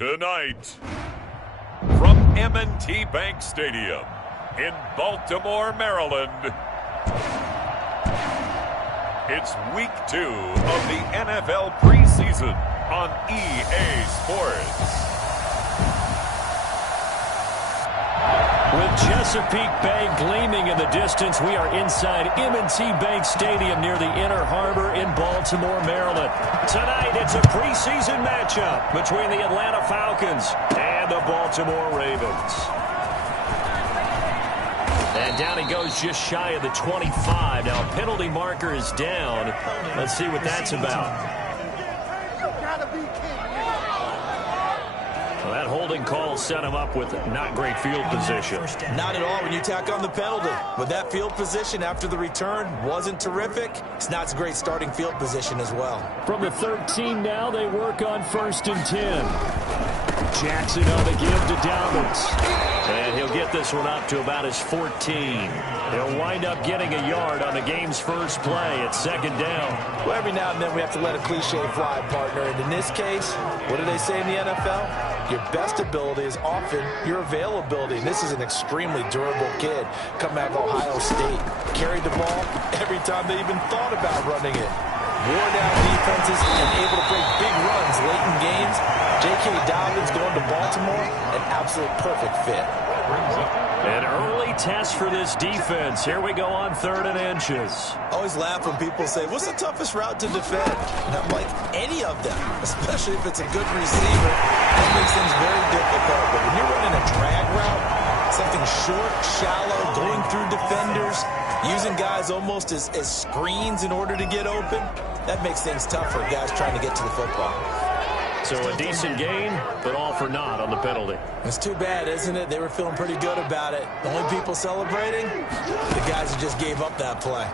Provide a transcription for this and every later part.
Tonight, from M&T Bank Stadium in Baltimore, Maryland, it's Week 2 of the NFL preseason on EA Sports. With Chesapeake Bay gleaming in the distance, we are inside M&T Bank Stadium near the Inner Harbor in Baltimore, Maryland. Tonight, it's a preseason matchup between the Atlanta Falcons and the Baltimore Ravens. And down he goes just shy of the 25. Now, a penalty marker is down. Let's see what that's about. Well, that holding call set him up with not great field position. Not at all when you tack on the penalty. But that field position after the return wasn't terrific. It's not a great starting field position as well. From the 13 now, they work on 1st and 10. Jackson on the give to Dowdens. And he'll get this one up to about his 14. He'll wind up getting a yard on the game's first play at 2nd down. Well, every now and then we have to let a cliche fly, partner. And in this case, what do they say in the NFL? Your best ability is often your availability. And this is an extremely durable kid coming out of Ohio State. Carried the ball every time they even thought about running it. Wore down defenses and able to break big runs late in games. J.K. Dobbins going to Baltimore, an absolute perfect fit. An early test for this defense. Here we go on 3rd and inches. Always laugh when people say, what's the toughest route to defend? And I'm like, any of them, especially if it's a good receiver. That makes things very difficult. But when you're running a drag route, something short, shallow, going through defenders, using guys almost as screens in order to get open, that makes things tough for guys trying to get to the football. So a decent gain, but all for naught on the penalty. It's too bad, isn't it? They were feeling pretty good about it. The only people celebrating, the guys who just gave up that play.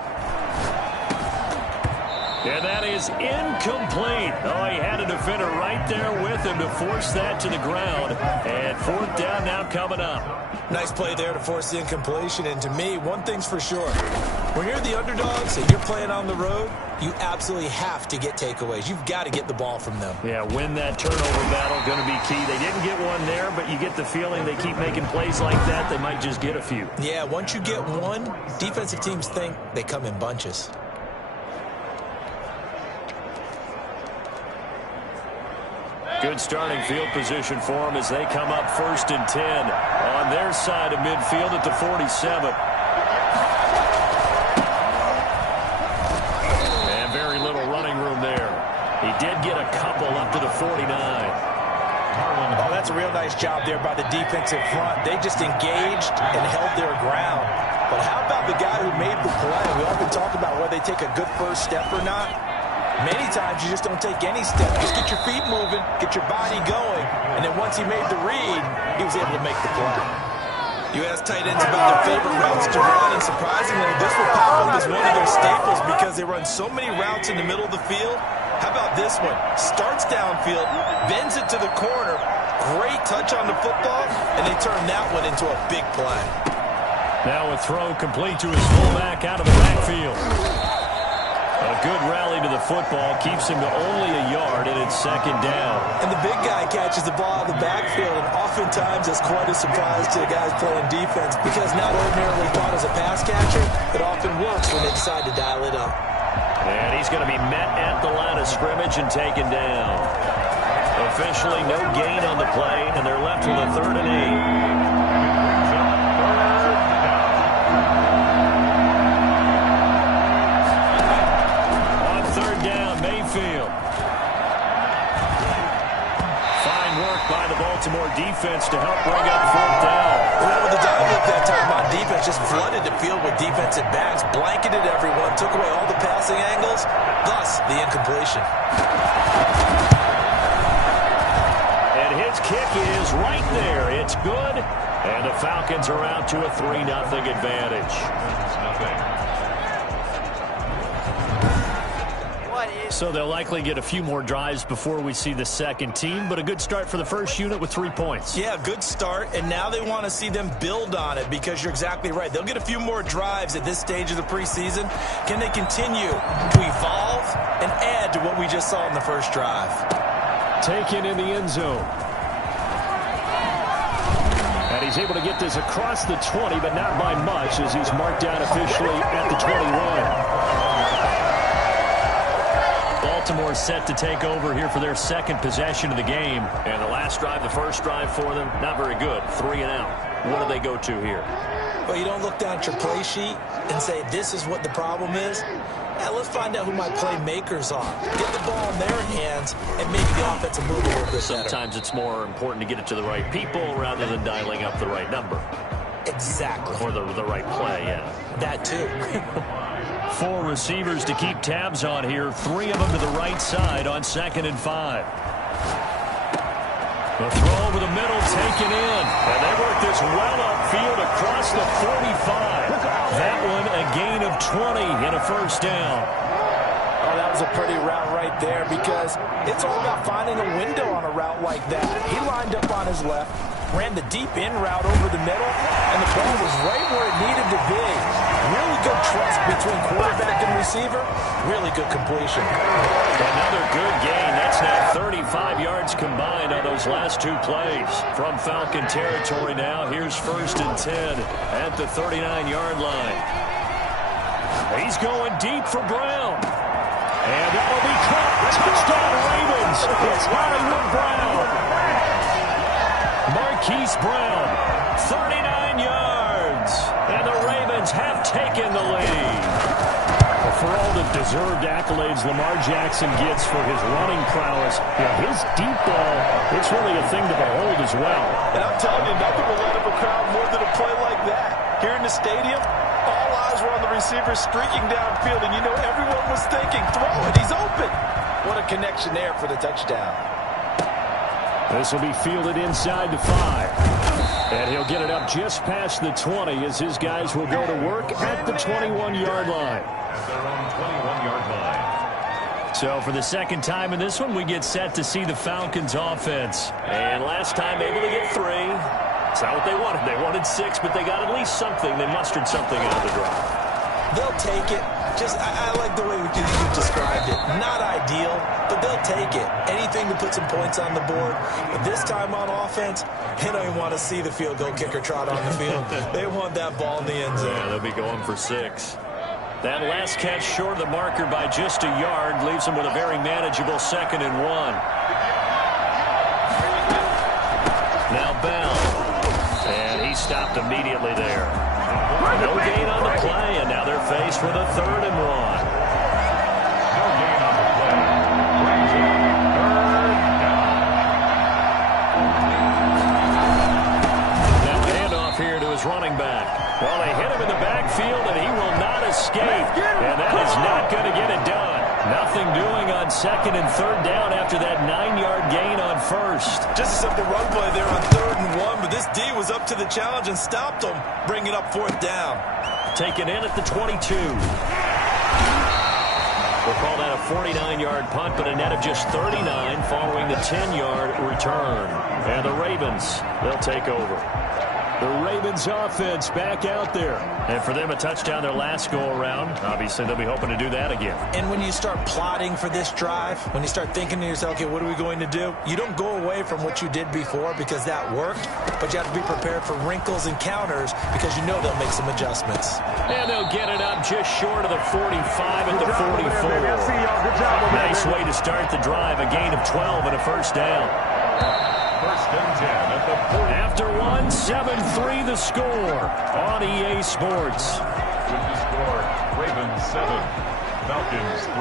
And that is incomplete. Oh, he had a defender right there with him to force that to the ground. And 4th down now coming up. Nice play there to force the incompletion. And to me, one thing's for sure. When you're the underdogs and you're playing on the road, you absolutely have to get takeaways. You've got to get the ball from them. Yeah, win that turnover battle, going to be key. They didn't get one there, but you get the feeling they keep making plays like that, they might just get a few. Yeah, once you get one, defensive teams think they come in bunches. Good starting field position for them as they come up 1st and 10 on their side of midfield at the 47. And very little running room there. He did get a couple up to the 49. Oh, that's a real nice job there by the defensive front. They just engaged and held their ground. But how about the guy who made the play? We often talk about whether they take a good first step or not. Many times you just don't take any step. Just get your feet moving, get your body going, and then once he made the read, he was able to make the play. You ask tight ends about their favorite routes to run, and surprisingly, this will pop up as one of their staples because they run so many routes in the middle of the field. How about this one? Starts downfield, bends it to the corner, great touch on the football, and they turn that one into a big play. Now a throw complete to his fullback out of the backfield. A good rally to the football keeps him to only a yard, and it's 2nd down. And the big guy catches the ball out of the backfield, and oftentimes it's quite a surprise to the guys playing defense because not ordinarily thought as a pass catcher, it often works when they decide to dial it up. And he's going to be met at the line of scrimmage and taken down. Officially no gain on the play, and they're left with a 3rd and 8. Baltimore defense to help bring up 4th down. Well, with the dive look that time on defense, just flooded the field with defensive backs, blanketed everyone, took away all the passing angles, thus the incompletion. And his kick is right there. It's good, and the Falcons are out to a 3-0 advantage. So they'll likely get a few more drives before we see the second team, but a good start for the first unit with 3 points. Yeah, good start, and now they want to see them build on it because you're exactly right. They'll get a few more drives at this stage of the preseason. Can they continue to evolve and add to what we just saw in the first drive? Taken in the end zone. he's able to get this across the 20, but not by much as he's marked down officially at the 21. Baltimore set to take over here for their second possession of the game. And the last drive, the first drive for them, not very good. 3 and out. What do they go to here? Well, you don't look down at your play sheet and say, this is what the problem is. Now, let's find out who my playmakers are. Get the ball in their hands and make the offensive move a little bit better. Sometimes it's more important to get it to the right people rather than dialing up the right number. Exactly. Or the right play, yeah. That too. 4 receivers to keep tabs on here. 3 of them to the right side on 2nd and 5. The throw over the middle taken in. And they work this well upfield across the 45. That one a gain of 20 and a first down. Oh, that was a pretty route right there because it's all about finding a window on a route like that. He lined up on his left, ran the deep in route over the middle, and the ball was right where it needed to be. Really good trust between quarterback and receiver. Really good completion. Another good gain. That's now 35 yards combined on those last 2 plays. From Falcon territory now, here's 1st and 10 at the 39-yard line. He's going deep for Brown. And that will be caught. Touchdown Ravens. It's Hollywood Brown. Marquise Brown, 39 yards. And the Ravens have taken the lead. For all the deserved accolades Lamar Jackson gets for his running prowess, his deep ball, it's really a thing to behold as well. And I'm telling you, nothing will light up a crowd more than a play like that. Here in the stadium, all eyes were on the receiver streaking downfield, and you know everyone was thinking, throw it, he's open. What a connection there for the touchdown. This will be fielded inside the 5. And he'll get it up just past the 20 as his guys will go to work at the 21-yard line. At their own 21-yard line. So for the second time in this one, we get set to see the Falcons offense. And last time able to get 3. It's not what they wanted. They wanted 6, but they got at least something. They mustered something out of the drive. They'll take it. I like the way you described it. Not ideal, but they'll take it. Anything to put some points on the board. But this time on offense, they don't even want to see the field goal kicker trot on the field. They want that ball in the end zone. Yeah, they'll be going for 6. That last catch short of the marker by just a yard leaves them with a very manageable 2nd and 1. Now Bell. And he stopped immediately there. No gain on the play, and now they're faced with a 3rd and 1. No gain on the play. Brings up 3rd down. Now handoff here to his running back. Well, they hit him in the backfield, and he will not escape. And that is not going to get it done. Nothing doing on 2nd and 3rd down after that 9-yard gain on 1st. Just a simple run play there on 3rd and 1, but this D was up to the challenge and stopped him, bringing up 4th down. Taken in at the 22. We'll call that a 49-yard punt, but a net of just 39 following the 10-yard return. And the Ravens, they'll take over. The Ravens offense back out there. And for them, a touchdown their last go-around. Obviously, they'll be hoping to do that again. And when you start plotting for this drive, when you start thinking to yourself, okay, what are we going to do? You don't go away from what you did before because that worked, but you have to be prepared for wrinkles and counters because you know they'll make some adjustments. And they'll get it up just short of the 45 at the 44. Nice way to start the drive. A gain of 12 and a first down. 1st and 10 at the 40. After 7-3 the score on EA Sports. With the score, Ravens 7, Falcons 3.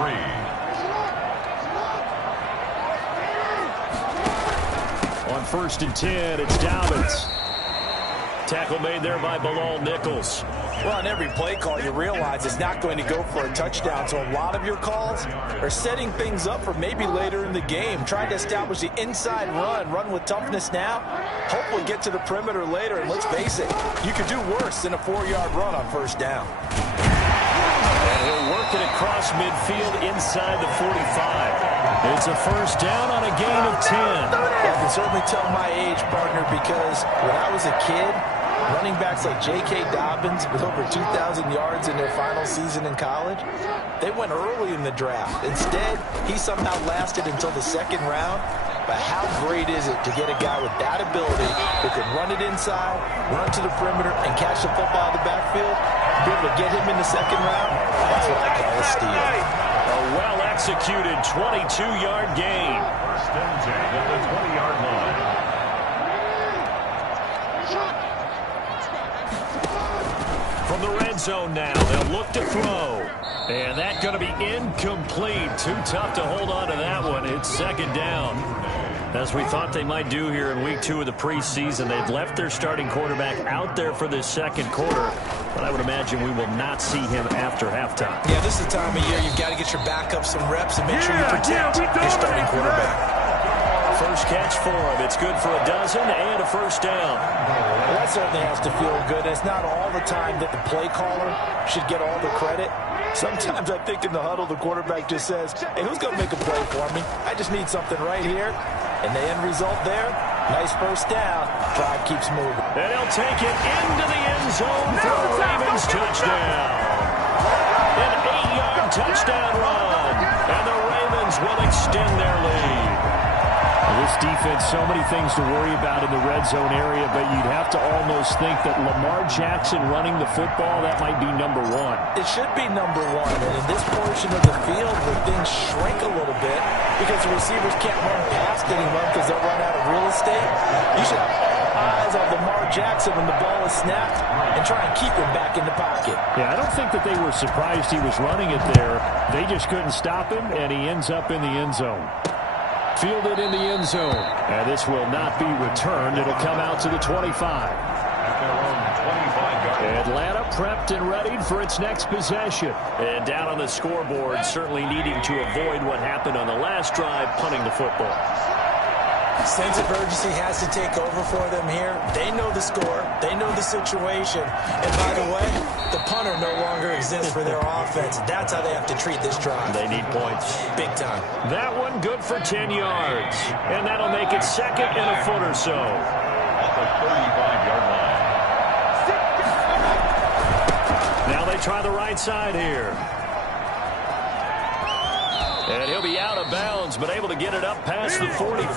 On 1st and 10, it's Dobbins. Tackle made there by Bilal Nichols. Well, on every play call, you realize it's not going to go for a touchdown. So a lot of your calls are setting things up for maybe later in the game, trying to establish the inside run with toughness now, hopefully get to the perimeter later. And let's face it, you could do worse than a 4-yard run on 1st down. And he'll work it across midfield inside the 45. It's a first down on a gain of 10. I can certainly tell my age, partner, because when I was a kid, running backs like J.K. Dobbins with over 2,000 yards in their final season in college, they went early in the draft. Instead, he somehow lasted until the 2nd round. But how great is it to get a guy with that ability who can run it inside, run to the perimeter, and catch the football in the backfield? Be able to get him in the second round? That's what I call a steal. A well-executed 22-yard gain. First and 10 at the 20-yard line. From the red zone now, they'll look to throw. And that's going to be incomplete. Too tough to hold on to that one. It's second down. As we thought they might do here in week 2 of the preseason, they've left their starting quarterback out there for this second quarter. But I would imagine we will not see him after halftime. Yeah, this is the time of year you've got to get your backup some reps and make sure you protect your starting quarterback. First catch for him. It's good for a dozen and a first down. Well, that certainly has to feel good. It's not all the time that the play caller should get all the credit. Sometimes I think in the huddle, the quarterback just says, hey, who's going to make a play for me? I just need something right here. And the end result there, nice first down. Drive keeps moving. And he'll take it into the end zone for a Ravens touchdown. An 8-yard touchdown run. And the Ravens will extend their lead. This defense, so many things to worry about in the red zone area, but you'd have to almost think that Lamar Jackson running the football, that might be number one. It should be number one. And in this portion of the field where things shrink a little bit because the receivers can't run past anyone because they'll run out of real estate, you should eyes on Lamar Jackson when the ball is snapped and try and keep him back in the pocket. Yeah, I don't think that they were surprised he was running it there. They just couldn't stop him, and he ends up in the end zone. Fielded in the end zone. And this will not be returned. It'll come out to the 25. Atlanta prepped and readied for its next possession. And down on the scoreboard, certainly needing to avoid what happened on the last drive, punting the football. Sense of urgency has to take over for them here. They know the score. They know the situation. And by the way, the punter no longer exists for their offense. That's how they have to treat this drive. They need points. Big time. That one good for 10 yards. And that'll make it second and a foot or so. At the 35-yard line. Now they try the right side here. And he'll be out of bounds, but able to get it up past the 45.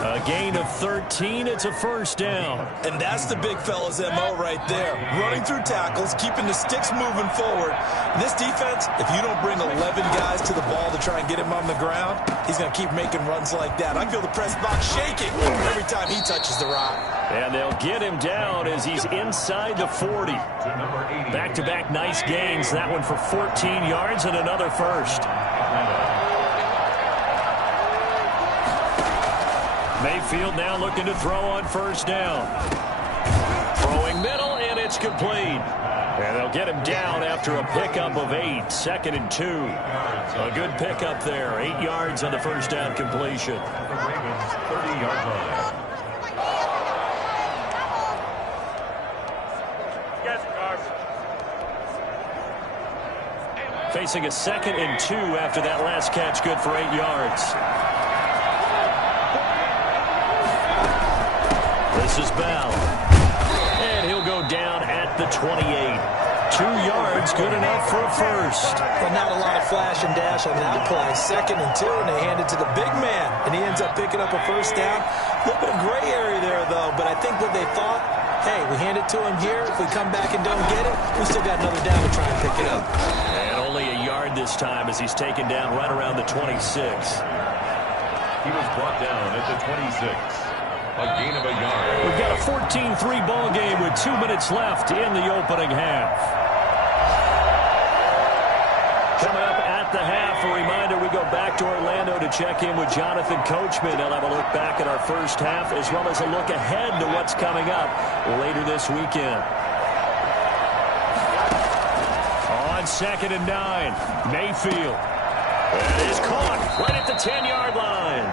A gain of 13. It's a first down. And that's the big fella's MO right there. Running through tackles, keeping the sticks moving forward. This defense, if you don't bring 11 guys to the ball to try and get him on the ground, he's going to keep making runs like that. I feel the press box shaking every time he touches the rock. And they'll get him down as he's inside the 40. Back-to-back nice gains. That one for 14 yards and another first. Mayfield now looking to throw on first down. Throwing middle, and it's complete. And they'll get him down after a pickup of 8. Second and 2. A good pickup there. 8 yards on the first down completion. The Ravens 30-yard line. Facing a second and 2 after that last catch, good for 8 yards. This is Bell. And he'll go down at the 28. 2 yards, good enough for a first. But not a lot of flash and dash on that play. Second and 2, and they hand it to the big man. And he ends up picking up a first down. A little bit of gray area there, though. But I think what they thought, hey, we hand it to him here. If we come back and don't get it, we still got another down to try and pick it up. And only a yard this time as he's taken down right around the 26. He was brought down at the 26. A gain of a yard. We've got a 14-3 ball game with 2 minutes left in the opening half. Coming up at the half, a reminder, we go back to Orlando to check in with Jonathan Coachman. He'll have a look back at our first half as well as a look ahead to what's coming up later this weekend. On second and 9, Mayfield. It is caught right at the 10-yard line.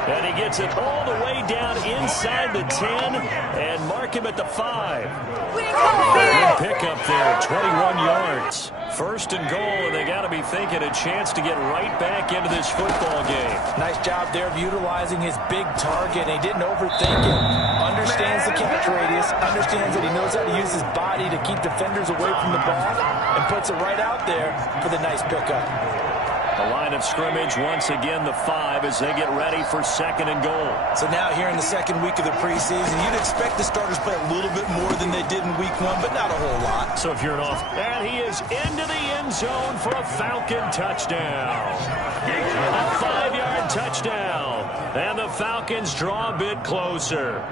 And he gets it all the way down inside the 10 and mark him at the 5. Good pickup there, 21 yards. First and goal, and they got to be thinking a chance to get right back into this football game. Nice job there of utilizing his big target. He didn't overthink it. Understands the catch radius. Understands that he knows how to use his body to keep defenders away from the ball and puts it right out there for the nice pickup. The line of scrimmage, once again, the 5 as they get ready for 2nd and goal. So now here in the 2nd week of the preseason, you'd expect the starters play a little bit more than they did in week 1, but not a whole lot. So if you're an off, and he is into the end zone for a Falcon touchdown. A 5-yard touchdown. And the Falcons draw a bit closer.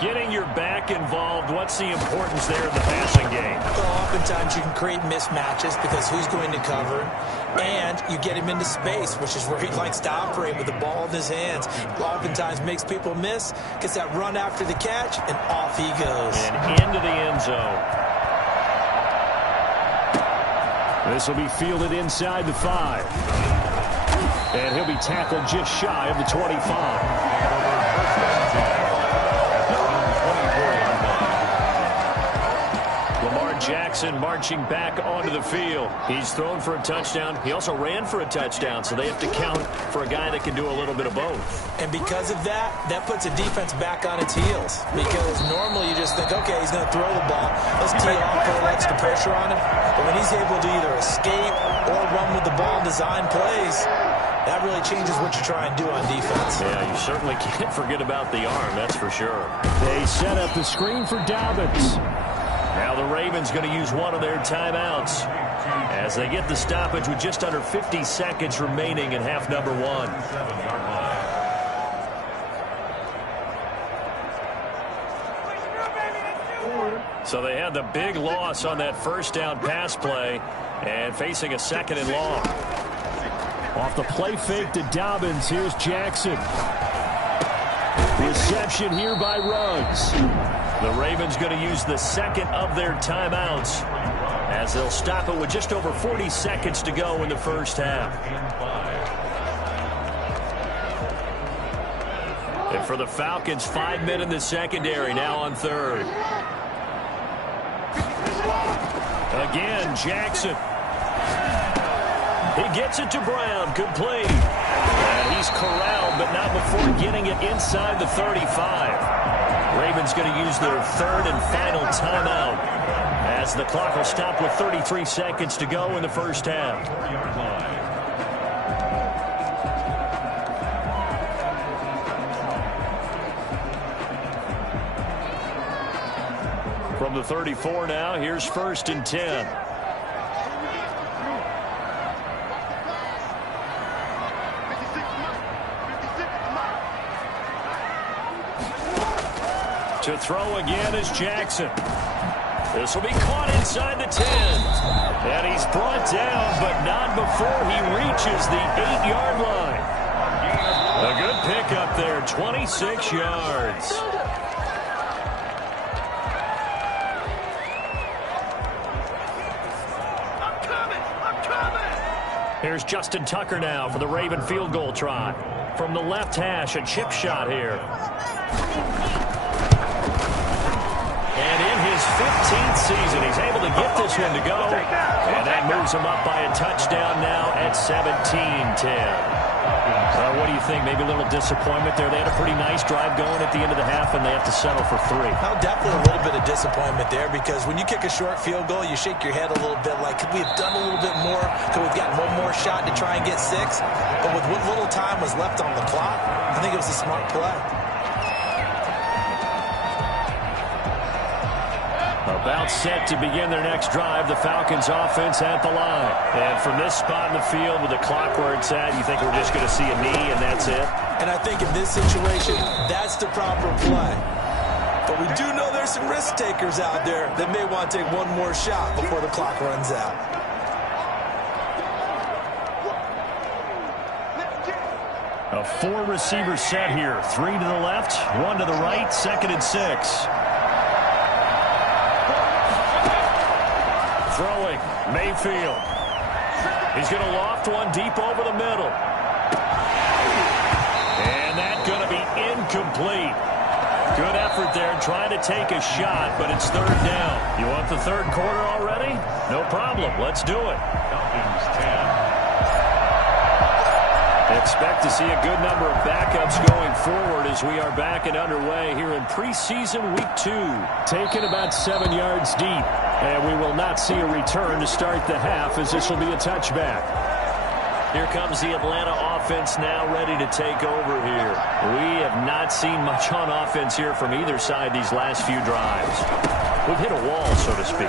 Getting your back involved, what's the importance there in the passing game? Well, oftentimes you can create mismatches because who's going to cover, and you get him into space, which is where he likes to operate with the ball in his hands. Oftentimes makes people miss, gets that run after the catch, and off he goes. And into the end zone. This will be fielded inside the 5. And he'll be tackled just shy of the 25. Jackson marching back onto the field. He's thrown for a touchdown. He also ran for a touchdown, so they have to count for a guy that can do a little bit of both. And because of that, that puts a defense back on its heels. Because normally you just think, okay, he's going to throw the ball. Let's tee off, put a little extra pressure on him. But when he's able to either escape or run with the ball and design plays, that really changes what you try and do on defense. Yeah, you certainly can't forget about the arm, that's for sure. They set up the screen for Dobbins. Now the Ravens going to use one of their timeouts as they get the stoppage with just under 50 seconds remaining in half number 1. So they had the big loss on that first down pass play and facing a 2nd and long. Off the play fake to Dobbins, here's Jackson. Reception here by Ruggs. The Ravens going to use the 2nd of their timeouts as they'll stop it with just over 40 seconds to go in the first half. And for the Falcons, 5 men in the secondary, now on 3rd. Again, Jackson. He gets it to Brown, complete. And he's corralled, but not before getting it inside the 35. Ravens going to use their 3rd and final timeout as the clock will stop with 33 seconds to go in the first half. From the 34 now, here's 1st and 10. To throw again is Jackson. This will be caught inside the 10. And he's brought down, but not before he reaches the 8-yard line. A good pickup there, 26 yards. I'm coming. Here's Justin Tucker now for the Raven field goal try. From the left hash, a chip shot here. And in his 15th season, he's able to get this one to go. And that moves him up by a touchdown now at 17-10. What do you think? Maybe a little disappointment there. They had a pretty nice drive going at the end of the half, and they have to settle for 3. Oh, definitely a little bit of disappointment there because when you kick a short field goal, you shake your head a little bit like, could we have done a little bit more? Could we have gotten one more shot to try and get 6? But with what little time was left on the clock, I think it was a smart play. About set to begin their next drive, the Falcons offense at the line. And from this spot in the field with the clock where it's at, you think we're just going to see a knee and that's it? And I think in this situation, that's the proper play. But we do know there's some risk takers out there that may want to take one more shot before the clock runs out. A 4-receiver set here. 3 to the left, 1 to the right, 2nd and 6. Throwing, Mayfield. He's going to loft one deep over the middle. And that's going to be incomplete. Good effort there trying to take a shot, but it's 3rd down. You want the 3rd quarter already? No problem. Let's do it. Expect to see a good number of backups going forward as we are back and underway here in preseason week 2. Taken about 7 yards deep. And we will not see a return to start the half as this will be a touchback. Here comes the Atlanta offense now ready to take over here. We have not seen much on offense here from either side these last few drives. We've hit a wall, so to speak.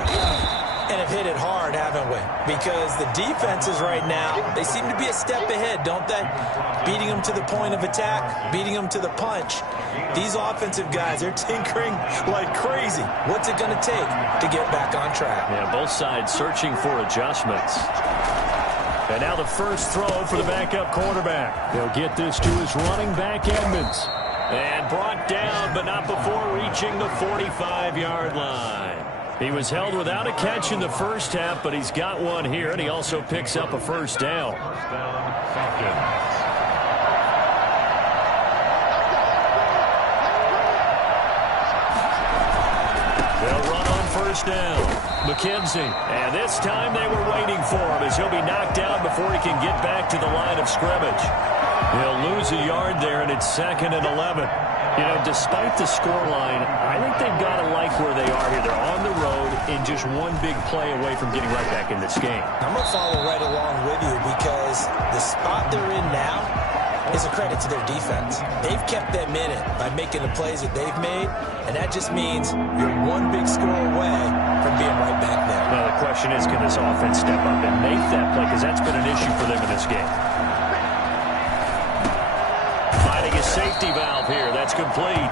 And have hit it hard, haven't we? Because the defenses right now, they seem to be a step ahead, don't they? Beating them to the point of attack, beating them to the punch. These offensive guys, they're tinkering like crazy. What's it going to take to get back on track? Yeah, both sides searching for adjustments. And now the first throw for the backup quarterback. He'll get this to his running back, Edmonds. And brought down, but not before reaching the 45-yard line. He was held without a catch in the first half, but he's got one here, and he also picks up a first down. They'll run on first down. McKenzie, and this time they were waiting for him as he'll be knocked down before he can get back to the line of scrimmage. He'll lose a yard there, and it's 2nd and 11. You know, despite the scoreline, I think they've got to like where they are here. They're on the road and just one big play away from getting right back in this game. I'm going to follow right along with you because the spot they're in now is a credit to their defense. They've kept them in it by making the plays that they've made, and that just means you're one big score away from being right back there. Now, the question is, can this offense step up and make that play? Because that's been an issue for them in this game. Finding a safety valve here. That's complete.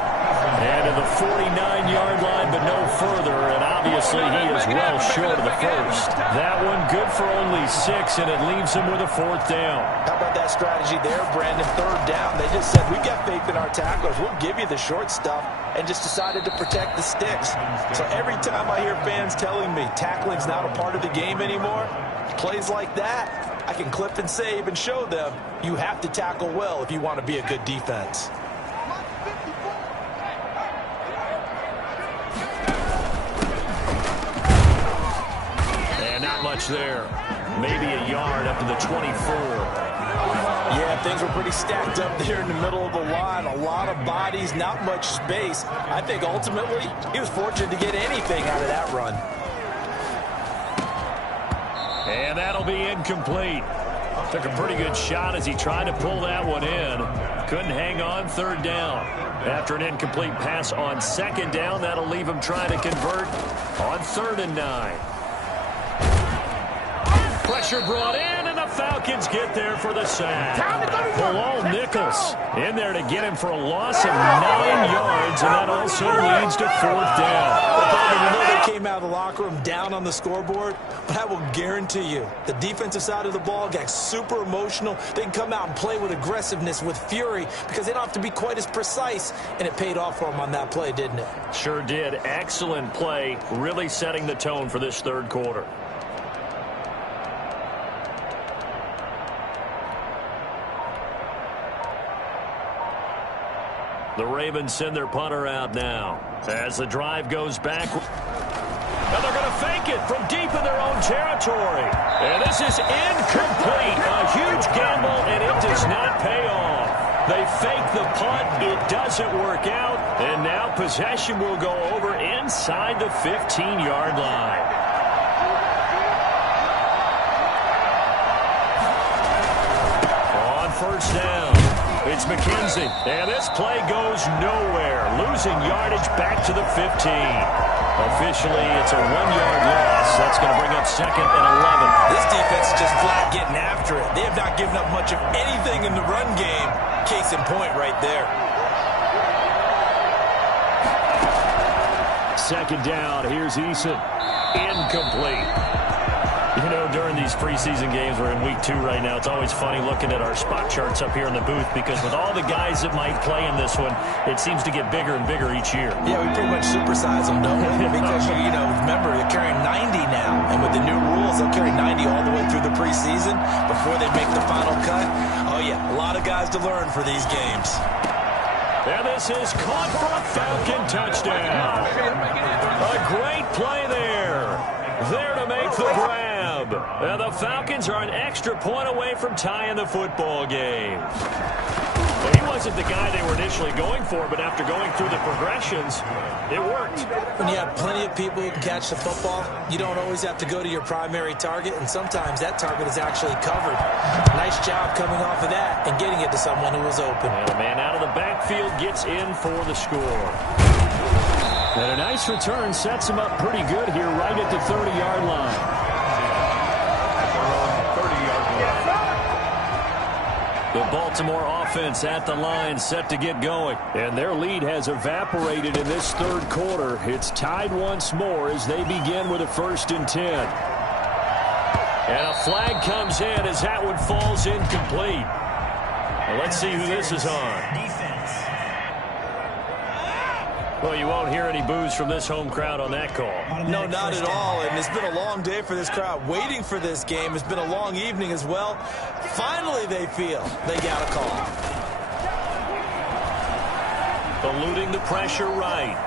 And to the 49-yard line, but no further. And obviously, he is well short of the first. That one good for only 6, and it leaves him with a 4th down. How about that strategy there, Brandon? 3rd down. They just said, we got faith in our tacklers. We'll give you the short stuff, and just decided to protect the sticks. So every time I hear fans telling me tackling's not a part of the game anymore, plays like that, I can clip and save and show them you have to tackle well if you want to be a good defense. And not much there. Maybe a yard up to the 24. Yeah, things were pretty stacked up there in the middle of the line. A lot of bodies, not much space. I think ultimately he was fortunate to get anything out of that run. And that'll be incomplete. Took a pretty good shot as he tried to pull that one in. Couldn't hang on. 3rd down. After an incomplete pass on 2nd down, that'll leave him trying to convert on 3rd and 9. Pressure brought in, and the Falcons get there for the sack. Bilal Nichols in there to get him for a loss of 9 yards, and that also leads to 4th down. I know they came out of the locker room down on the scoreboard, but I will guarantee you the defensive side of the ball got super emotional. They can come out and play with aggressiveness, with fury, because they don't have to be quite as precise, and it paid off for them on that play, didn't it? Sure did. Excellent play, really setting the tone for this 3rd quarter. The Ravens send their punter out now as the drive goes back. And they're going to fake it from deep in their own territory. And this is incomplete. A huge gamble, and it does not pay off. They fake the punt. It doesn't work out. And now possession will go over inside the 15-yard line. On 1st down. It's McKenzie, and this play goes nowhere. Losing yardage back to the 15. Officially, it's a 1-yard loss. That's going to bring up 2nd and 11. This defense is just flat getting after it. They have not given up much of anything in the run game. Case in point right there. 2nd down. Here's Eason. Incomplete. You know, during these preseason games, we're in week 2 right now, it's always funny looking at our spot charts up here in the booth because with all the guys that might play in this one, it seems to get bigger and bigger each year. Yeah, we pretty much supersize them, don't we? Because, you know, remember, they're carrying 90 now. And with the new rules, they'll carry 90 all the way through the preseason before they make the final cut. Oh, yeah, a lot of guys to learn for these games. And this is caught for a Falcon touchdown. A great play there. There to make the grab. And the Falcons are an extra point away from tying the football game. Well, he wasn't the guy they were initially going for, but after going through the progressions, it worked. When you have plenty of people who can catch the football, you don't always have to go to your primary target, and sometimes that target is actually covered. Nice job coming off of that and getting it to someone who was open. And a man out of the backfield gets in for the score. And a nice return sets him up pretty good here right at the 30-yard line. The Baltimore offense at the line, set to get going. And their lead has evaporated in this third quarter. It's tied once more as they begin with a 1st and 10. And a flag comes in as that one falls incomplete. Well, let's see who this is on. Well, you won't hear any boos from this home crowd on that call. No, not at all. And it's been a long day for this crowd. Waiting for this game. It's been a long evening as well. Finally, they feel they got a call. Eluding the pressure right.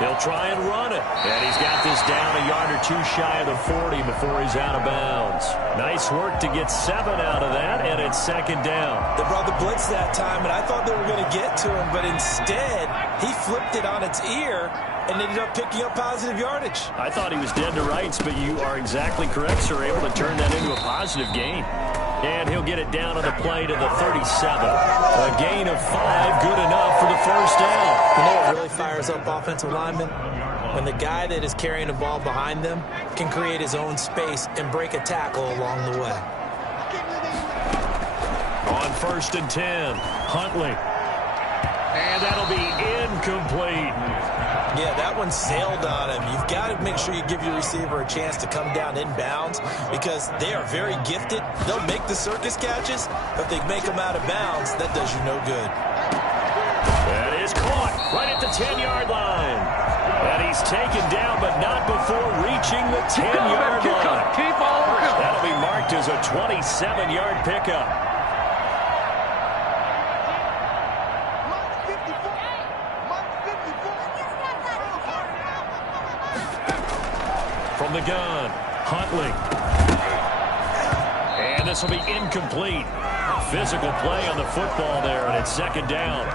He'll try and run it. And he's got this down a yard or two shy of the 40 before he's out of bounds. Nice work to get 7 out of that, and it's 2nd down. They brought the blitz that time, and I thought they were going to get to him, but instead, he flipped it on its ear and ended up picking up positive yardage. I thought he was dead to rights, but you are exactly correct, sir. Able to turn that into a positive gain. And he'll get it down on the play to the 37. A gain of 5, good enough for the 1st down. You know what really fires up offensive linemen? When the guy that is carrying the ball behind them can create his own space and break a tackle along the way. On 1st and 10, Huntley. And that'll be incomplete. Yeah, that one sailed on him. You've got to make sure you give your receiver a chance to come down inbounds because they are very gifted. They'll make the circus catches, but if they make them out of bounds, that does you no good. That is caught right at the 10-yard line. And he's taken down, but not before reaching the 10-yard line. Keep all over him. That'll be marked as a 27-yard pickup. From the gun, Huntley. And this will be incomplete. Physical play on the football there, and it's 2nd down.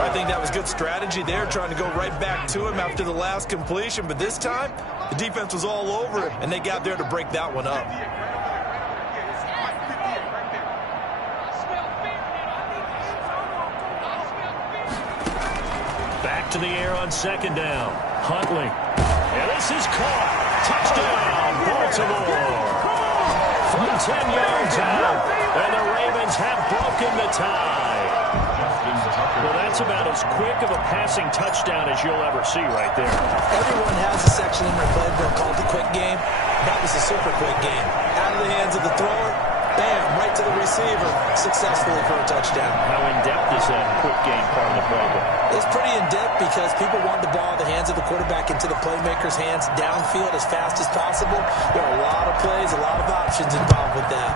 I think that was good strategy there, trying to go right back to him after the last completion. But this time, the defense was all over it, and they got there to break that one up. Back to the air on 2nd down. Huntley. And this is caught. Touchdown, Baltimore. From 10 yards out, and the Ravens have broken the tie. Well, that's about as quick of a passing touchdown as you'll ever see right there. Everyone has a section in their playbook called the quick game. That was a super quick game. Out of the hands of the thrower, bam, right to the receiver, successfully for a touchdown. How in-depth is that quick game part of the playbook? It's pretty in-depth because people want the ball in the hands of the quarterback into the playmaker's hands downfield as fast as possible. There are a lot of plays, a lot of options involved with that.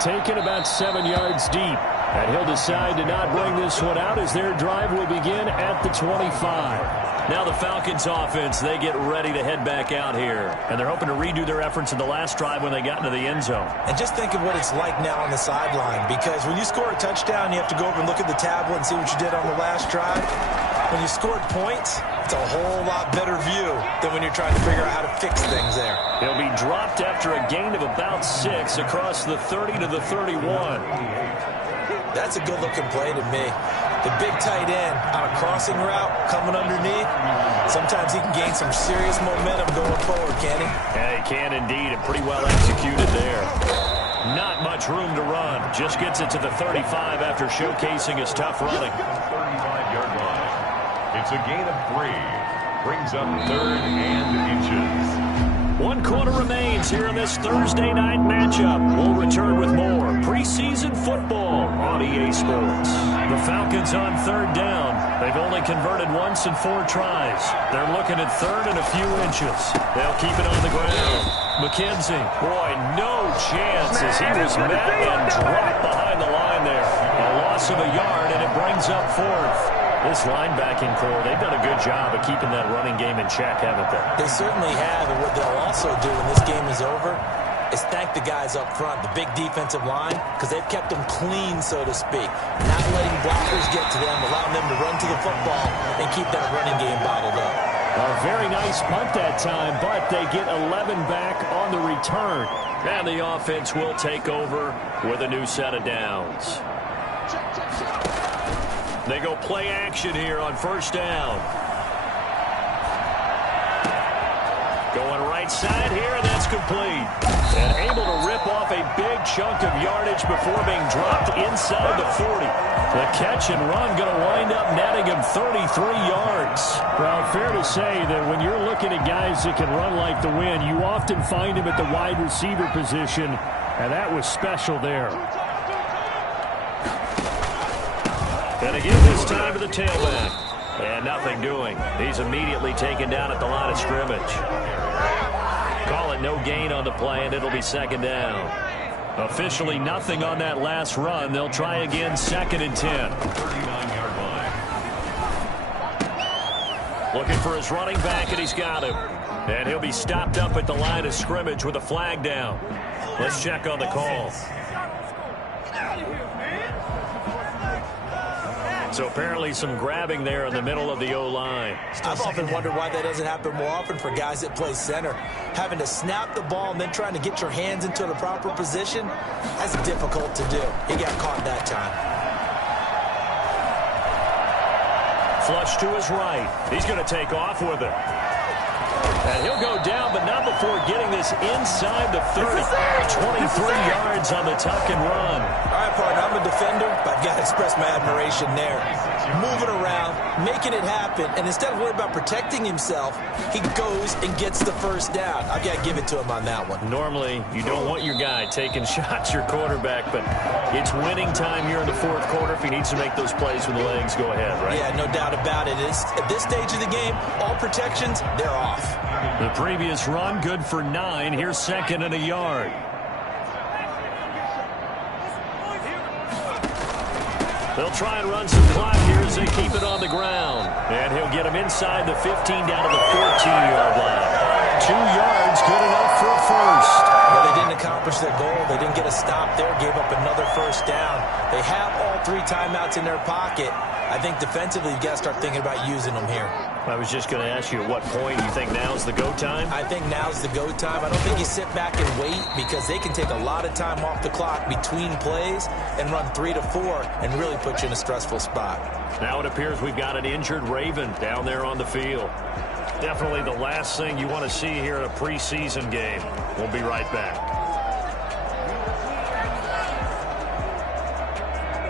Taken about 7 yards deep. And he'll decide to not bring this one out as their drive will begin at the 25. Now the Falcons offense, they get ready to head back out here. And they're hoping to redo their efforts in the last drive when they got into the end zone. And just think of what it's like now on the sideline, because when you score a touchdown, you have to go over and look at the tablet and see what you did on the last drive. When you scored points, it's a whole lot better view than when you're trying to figure out how to fix things there. He'll be dropped after a gain of about 6 across the 30 to the 31. That's a good-looking play to me. The big tight end on a crossing route coming underneath. Sometimes he can gain some serious momentum going forward, can he? Yeah, he can indeed, and pretty well executed there. Not much room to run. Just gets it to the 35 after showcasing his tough running. 35-yard line. It's a gain of 3. Brings up 3rd and inches. 1 quarter remains here in this Thursday night matchup. We'll return with more preseason football on EA Sports. The Falcons on 3rd down. They've only converted once in 4 tries. They're looking at 3rd and a few inches. They'll keep it on the ground. McKenzie, boy, no chance as he was met and dropped behind the line there. A loss of a yard, and it brings up 4th. This linebacking core, they've done a good job of keeping that running game in check, haven't they? They certainly have, and what they'll also do when this game is over is thank the guys up front, the big defensive line, because they've kept them clean, so to speak. Not letting blockers get to them, allowing them to run to the football and keep that running game bottled up. A very nice punt that time, but they get 11 back on the return. And the offense will take over with a new set of downs. They go play action here on first down. Going right side here, and that's complete. And able to rip off a big chunk of yardage before being dropped inside the 40. The catch and run going to wind up netting him 33 yards. Well, fair to say that when you're looking at guys that can run like the wind, you often find him at the wide receiver position, and that was special there. And again this time to the tailback. And nothing doing. He's immediately taken down at the line of scrimmage. Call it no gain on the play, and it'll be second down. Officially nothing on that last run. They'll try again, 2nd and 10. 39-yard line. Looking for his running back, and he's got him. And he'll be stopped up at the line of scrimmage with a flag down. Let's check on the call. So apparently some grabbing there in the middle of the O-line. I've often wondered why that doesn't happen more often for guys that play center. Having to snap the ball and then trying to get your hands into the proper position, that's difficult to do. He got caught that time. Flush to his right. He's going to take off with it. And he'll go down, but not before getting this inside the 30. 23 yards on the tuck and run. All right, partner, I'm a defender, but I've got to express my admiration there. Moving around, making it happen, and instead of worrying about protecting himself, he goes and gets the first down. I've got to give it to him on that one. Normally, you don't want your guy taking shots, your quarterback, but it's winning time here in the fourth quarter. If he needs to make those plays with the legs, go ahead, right? Yeah, no doubt about it. At this stage of the game, all protections, they're off. The previous run, good for 9. Here's 2nd and a yard. They'll try and run some clock here as they keep it on the ground. And he'll get him inside the 15 down to the 14-yard line. 2 yards, good enough for a first. Well, they didn't accomplish their goal. They didn't get a stop there, gave up another first down. They have all 3 timeouts in their pocket. I think defensively, you've got to start thinking about using them here. I was just going to ask you, at what point do you think now's the go time? I think now's the go time. I don't think you sit back and wait because they can take a lot of time off the clock between plays and run 3 to 4 and really put you in a stressful spot. Now it appears we've got an injured Raven down there on the field. Definitely the last thing you want to see here in a preseason game. We'll be right back.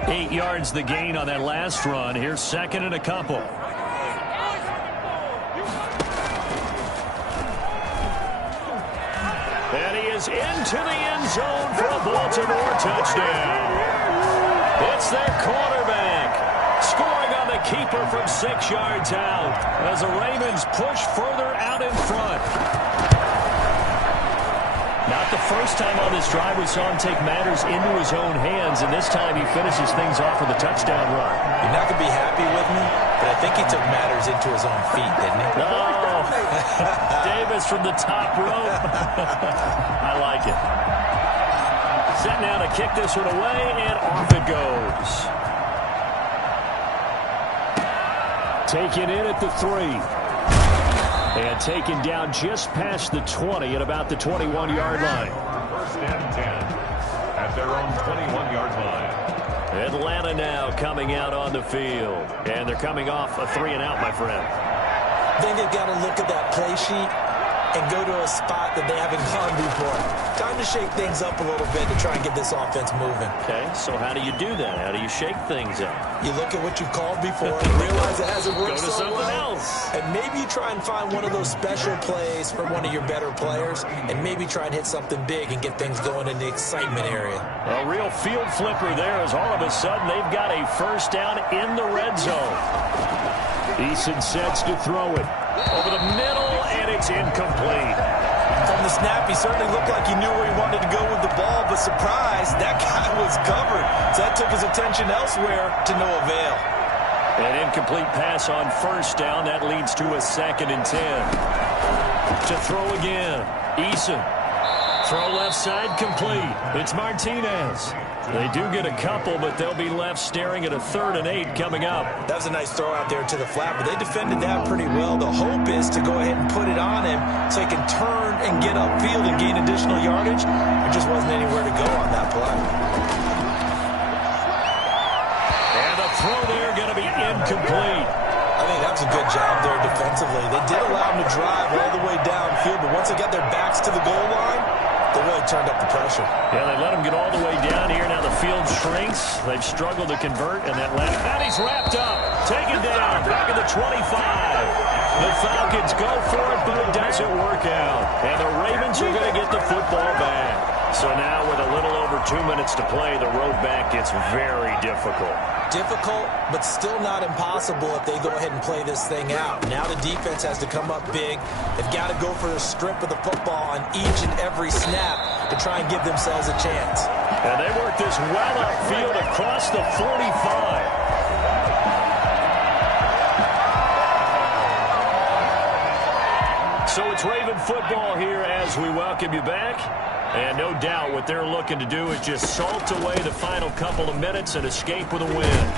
8 yards the gain on that last run. Here's 2nd and a couple. And he is into the end zone for a Baltimore touchdown. It's their quarterback scoring on the keeper from 6 yards out as the Ravens push further out in front. Not the first time on this drive we saw him take matters into his own hands, and this time he finishes things off with a touchdown run. You're not going to be happy with me, but I think he took matters into his own feet, didn't he? No. Davis from the top rope. I like it. Set now to kick this one away, and off it goes. Taken in at the 3. And taken down just past the 20 at about the 21-yard line. 1st and 10 at their own 21-yard line. Atlanta now coming out on the field. And they're coming off a 3-and-out, my friend. I think they've got to look at that play sheet and go to a spot that they haven't gone before. Time to shake things up a little bit to try and get this offense moving. Okay, so how do you do that? How do you shake things up? You look at what you've called before and realize it hasn't worked Go to so something well. else. And maybe you try and find one of those special plays for one of your better players and maybe try and hit something big and get things going in the excitement area. A real field flipper there as all of a sudden they've got a first down in the red zone. Eason sets to throw it. Over the middle, and it's incomplete. From the snap, he certainly looked like he knew where he wanted to go with the ball, but surprise, that guy was covered. So that took his attention elsewhere to no avail. An incomplete pass on first down. That leads to a 2nd and 10. To throw again. Eason. Throw left side complete. It's Martinez. They do get a couple, but they'll be left staring at a 3rd and 8 coming up. That was a nice throw out there to the flat, but they defended that pretty well. The hope is to go ahead and put it on him so he can turn and get upfield and gain additional yardage. There just wasn't anywhere to go on that play. And the throw there going to be incomplete. I think that was a good job there defensively. They did allow him to drive all the way downfield, but once they got their backs to the goal line, they really turned up the pressure. Yeah, they let him get all the way down here. Now the field shrinks. They've struggled to convert, and that last... And he's wrapped up. Taken down. Back at the 25. The Falcons go for it, but it doesn't work out. And the Ravens are going to get the football back. So now with a little over 2 minutes to play, the road back gets very difficult. Difficult, but still not impossible if they go ahead and play this thing out. Now the defense has to come up big. They've got to go for a strip of the football on each and every snap to try and give themselves a chance. And they work this well upfield across the 45. So it's Raven football here as we welcome you back. And no doubt what they're looking to do is just salt away the final couple of minutes and escape with a win.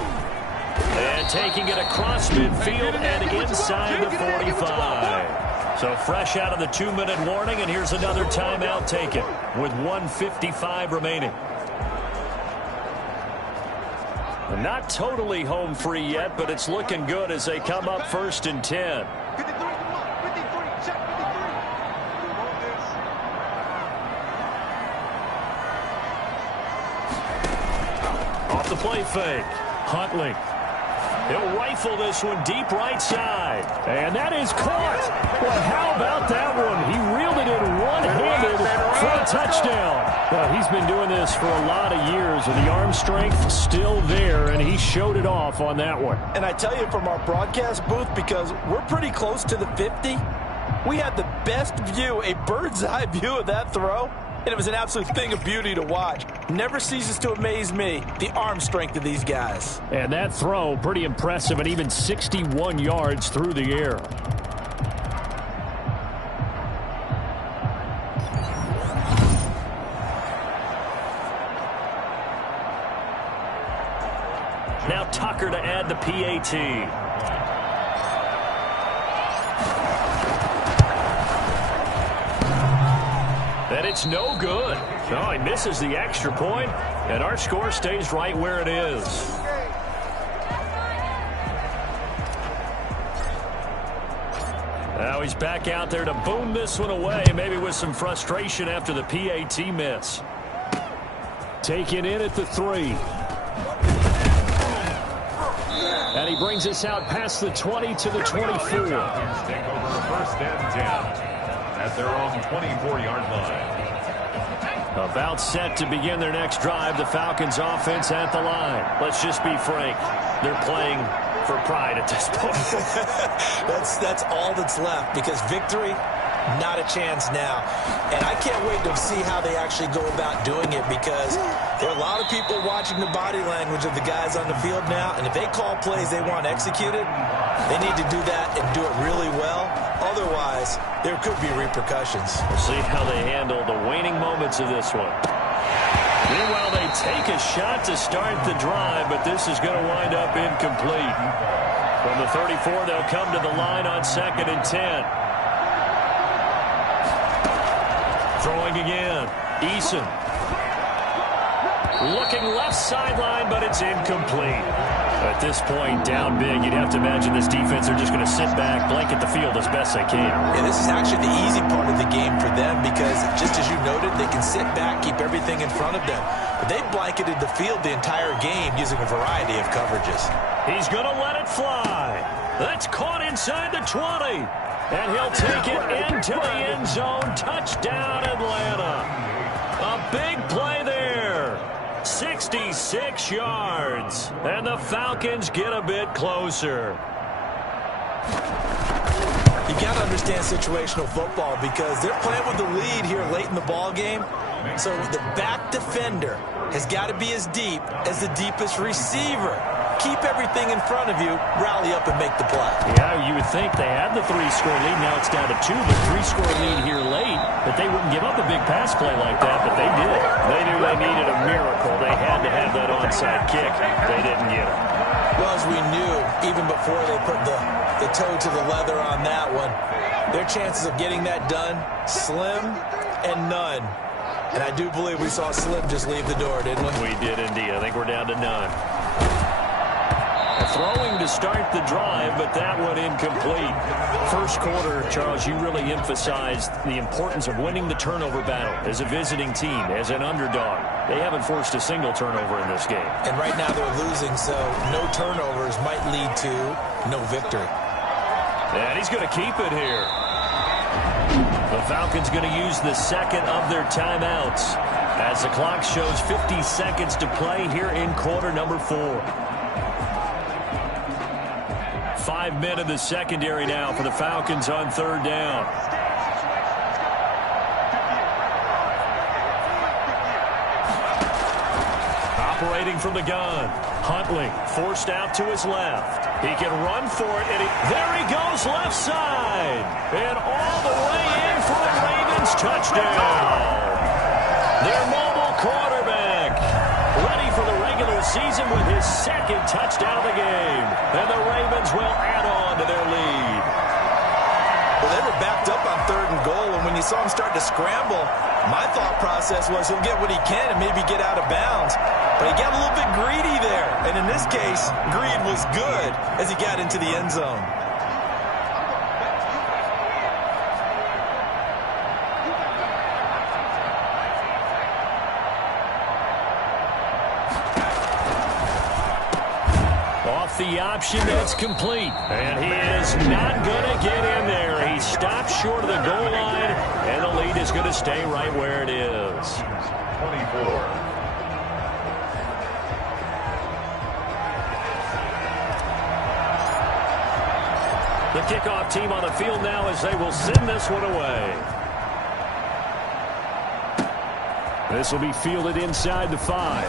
And taking it across midfield and inside the 45. So fresh out of the 2-minute warning, and here's another timeout taken with 1:55 remaining. Not totally home free yet, but it's looking good as they come up 1st and 10. Off the play fake. Huntley. He'll rifle this one deep right side. And that is caught. Well, how about that one? He reeled it in one-handed for a touchdown. Well, he's been doing this for a lot of years, and the arm strength still there, and he showed it off on that one. And I tell you, from our broadcast booth, because we're pretty close to the 50, we had the best view, a bird's-eye view of that throw. And it was an absolute thing of beauty to watch. Never ceases to amaze me, the arm strength of these guys. And that throw, pretty impressive, and even 61 yards through the air. Now Tucker to add the PAT. And it's no good. No, he misses the extra point, and our score stays right where it is. Now he's back out there to boom this one away, maybe with some frustration after the PAT miss. Taken in at the 3. And he brings us out past the 20 to the 24. Take over 1st and 10. At their own 24-yard line. About set to begin their next drive. The Falcons offense at the line. Let's just be frank. They're playing for pride at this point. That's all that's left, because victory, not a chance now. And I can't wait to see how they actually go about doing it, because there are a lot of people watching the body language of the guys on the field now, and if they call plays they want executed, they need to do that and do it really well. Otherwise, there could be repercussions. We'll see how they handle the waning moments of this one. Meanwhile, they take a shot to start the drive, but this is going to wind up incomplete. From the 34, they'll come to the line on 2nd and 10. Throwing again. Eason. Looking left sideline, but it's incomplete. At this point, down big, you'd have to imagine this defense are just going to sit back, blanket the field as best they can. Yeah, this is actually the easy part of the game for them, because just as you noted, they can sit back, keep everything in front of them. But they blanketed the field the entire game using a variety of coverages. He's going to let it fly. That's caught inside the 20. And he'll take it into the end zone. Touchdown, Atlanta. A big play there. 66 yards. And the Falcons get a bit closer. You got to understand situational football, because they're playing with the lead here late in the ball game. So the back defender has got to be as deep as the deepest receiver. keep everything in front of you, rally up and make the play. Yeah, you would think they had the 3-score lead. Now it's down to 2, but 3-score lead here late. That they wouldn't give up a big pass play like that, but they did. They knew they needed a miracle. They had to have that onside kick. They didn't get it. Well, as we knew, even before they put the toe to the leather on that one, their chances of getting that done, slim and none. And I do believe we saw Slim just leave the door, didn't we? We did indeed. I think we're down to none. Throwing to start the drive, but that one incomplete. First quarter, Charles, you really emphasized the importance of winning the turnover battle as a visiting team, as an underdog. They haven't forced a single turnover in this game. And right now they're losing, so no turnovers might lead to no victory. And he's going to keep it here. The Falcons going to use the second of their timeouts as the clock shows 50 seconds to play here in quarter number 4. 5 men in the secondary now for the Falcons on third down. Operating from the gun. Huntley forced out to his left. He can run for it, and there he goes left side. And all the way in for a Ravens touchdown. Their mobile quarterback ready for the regular season with his second touchdown of the game. And the Ravens will add on to their lead. Well, they were backed up on 3rd and goal, and when you saw him start to scramble, my thought process was he'll get what he can and maybe get out of bounds. But he got a little bit greedy there. And in this case, greed was good as he got into the end zone. Off the option, it's complete. And he is not going to get in there. He stopped short of the goal line, and the lead is going to stay right where it is. 24. The kickoff team on the field now as they will send this one away. This will be fielded inside the 5.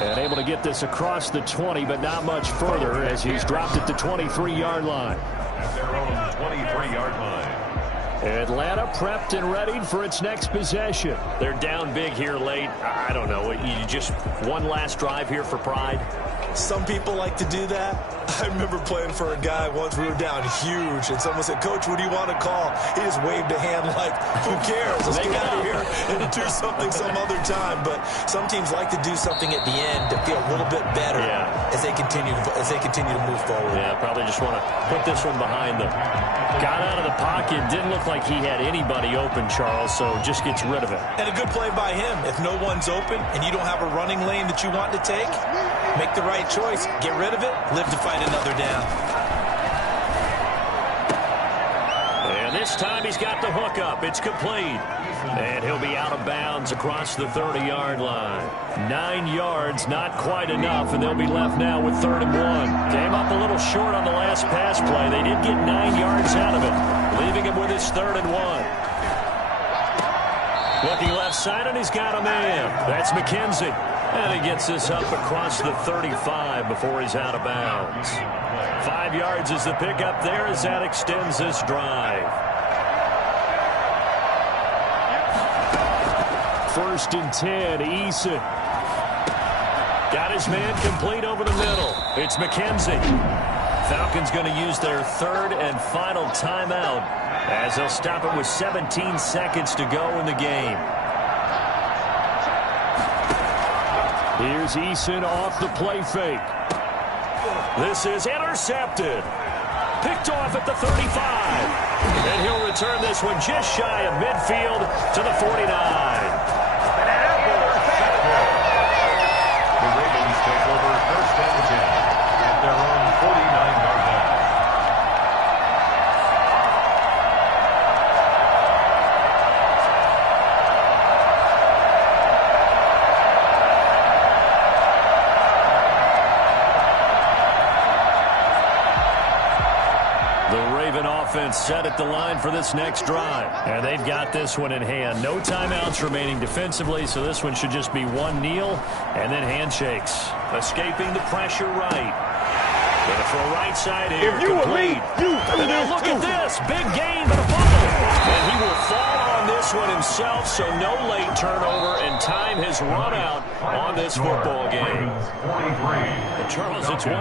And able to get this across the 20, but not much further as he's dropped it to 23-yard line. At their own 23-yard line. Atlanta prepped and readied for its next possession. They're down big here late. I don't know. You just one last drive here for pride. Some people like to do that. I remember playing for a guy once. We were down huge, and someone said, "Coach, what do you want to call?" He just waved a hand like, "Who cares? Let's get out of here and do something some other time." But some teams like to do something at the end to feel a little bit better as they continue to move forward. Yeah, probably just want to put this one behind them. Got out of the pocket. Didn't look like he had anybody open, Charles, so just gets rid of it. And a good play by him. If no one's open and you don't have a running lane that you want to take, make the right choice. Get rid of it. Live to fight another down. And this time he's got the hook up. It's complete. And he'll be out of bounds across the 30-yard line. 9 yards, not quite enough, and they'll be left now with 3rd and 1. Came up a little short on the last pass play. They did get 9 yards out of it, leaving him with his 3rd and 1. Looking left side, and he's got a man. That's McKenzie. And he gets this up across the 35 before he's out of bounds. 5 yards is the pickup there as that extends this drive. 1st and 10, Eason. Got his man complete over the middle. It's McKenzie. Falcons going to use their 3rd and final timeout as they'll stop it with 17 seconds to go in the game. Here's Eason off the play fake. This is intercepted. Picked off at the 35. And he'll return this one just shy of midfield to the 49. The Ravens take over 1st and 10 at their own 49-yard line. The Raven offense set at the line for this next drive. And they've got this one in hand. No timeouts remaining defensively, so this one should just be one kneel and then handshakes. Escaping the pressure right. Going to throw right side here. If you were me, and now look at this. Big gain, but a fumble. And he will fall on this one himself, so no late turnover, and time has run out on this football game. Charles, it's one.